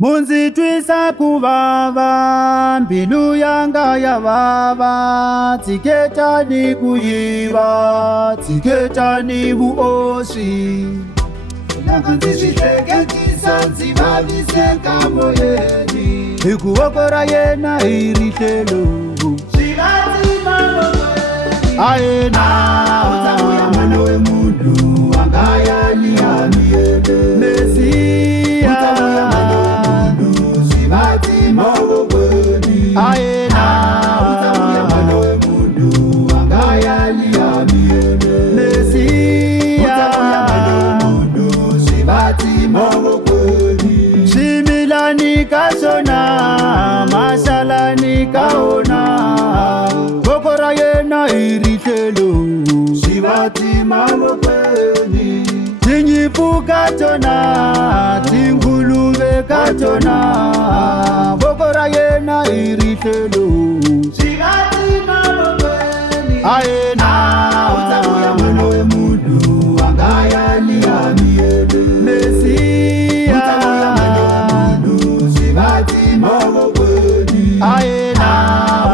Munzitwisa kuvava, mbilu yanga ya vava, tsiketani kuyiva, tsiketani vuosi. Loko nziswihleketisa ndzi vaviseka moyeni, Hikuva ra yena hi rihlelo, swi nga tsima moyeni. ayena Utavuya mwana we munhu wanga yali ya miyele, Mesiya, utavuya mwana we munhu swi va tsima moyeni. ayena Utavuya mwana we munhu wanga yali ya miyele, Mesiya, utavuya mwana we munhu swi va tsima moyeni. swimilani ka swona mashalani ka wona, voko ra yena hi rihlelo, Swi va tsima moyeni. tinyimpfu ka tona, tinguluve ka tona, voko ra yena hi rihlelo, Swi nga tsima moyeni. ayena Utavuya mwana we munhu wanga yali ya miyele, Mesiya, utavuya mwana we munhu swi va tsima moyeni. ayena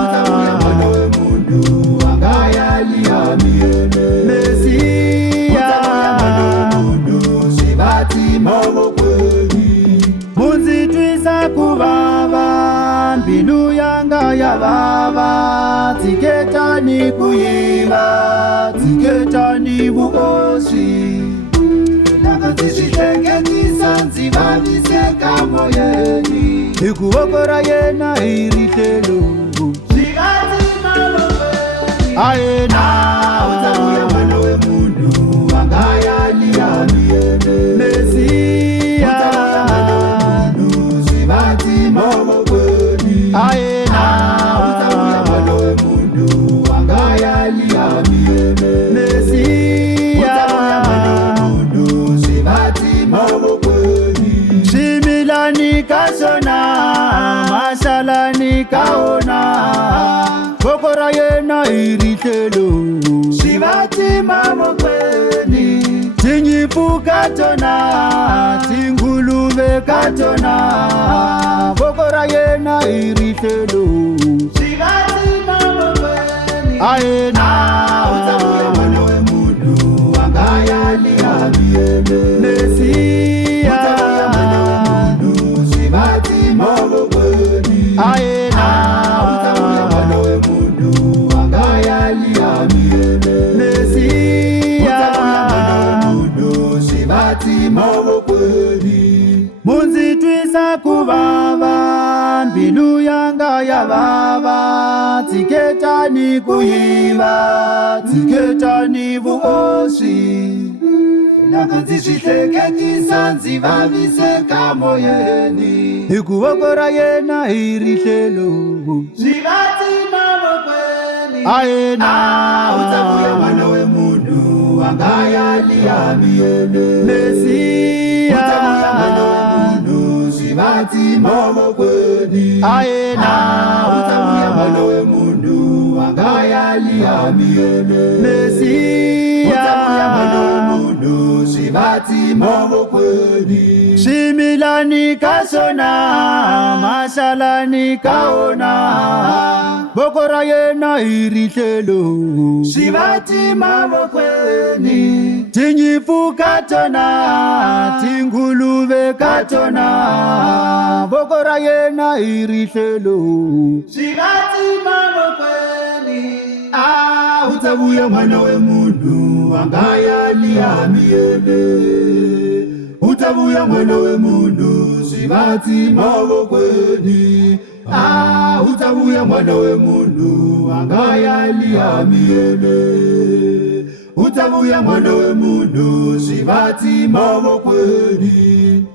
Utavuya mwana we munhu wanga yali ya miyele, Mesiya, utavuya mwana we munhu swi va tsima moyeni. munzitwisa kuvava, mbilu yanga ya vava, tsiketani kuyiva, tsiketani vuosi. Loko nziswihleketisa ndzi vaviseka moyeni, Hikuva ra yena hi rihlelo, swi nga tsima moyeni. ayena Utavuya mwana we munhu wanga yali ya miyele, Mesiya, utavuya mwana we munhu swi va tsima moyeni. ayena Utavuya mwana we munhu wanga yali ya miyele, Mesiya, utavuya mwana we munhu swi va tsima moyeni. swimilani ka swona mashalani ka wona, voko ra yena hi rihlelo, Swi va tsima moyeni. tinyimpfu ka tona, tinguluve ka tona, voko ra yena hi rihlelo, Swi nga tsima moyeni. ayena Utavuya mwana we munhu wanga yali ya miyele, Mesiya, utavuya mwana we munhu swi va tsima moyeni. ayena Utavuya mwana we munhu wanga yali ya miyele, Mesiya, utavuya mwana we munhu swi va tsima moyeni. munzitwisa kuvava, mbilu yanga ya vava, tsiketani kuyiva, tsiketani vuosi. Loko nziswihleketisa ndzi vaviseka moyeni, Hikuva ra yena hi rihlelo, swi va tsima moyeni. ayena Utavuya mwana we munhu wanga yali ya miyele, Mesiya, utavuya mwana we munhu swi va tsima moyeni. ayena Utavuya mwana we munhu wanga yali ya miyele, utavuya mwana we Mesiya, munhu swi va tsima moyeni. swimilani ka swona mashalani ka wona, voko ra yena hi rihlelo, Swi va tsima moyeni. tinyimpfu ka tona, tinguluve ka tona, voko ra yena hi rihlelo, Swi va tsima moyeni. Utavuya mwana we munhu wanga yali ya miyele, utavuya mwana we munhu swi va tsima moyeni. Utavuya mwana we munhu wanga yali ya miyele, utavuya mwana we munhu swi va tsima moyeni.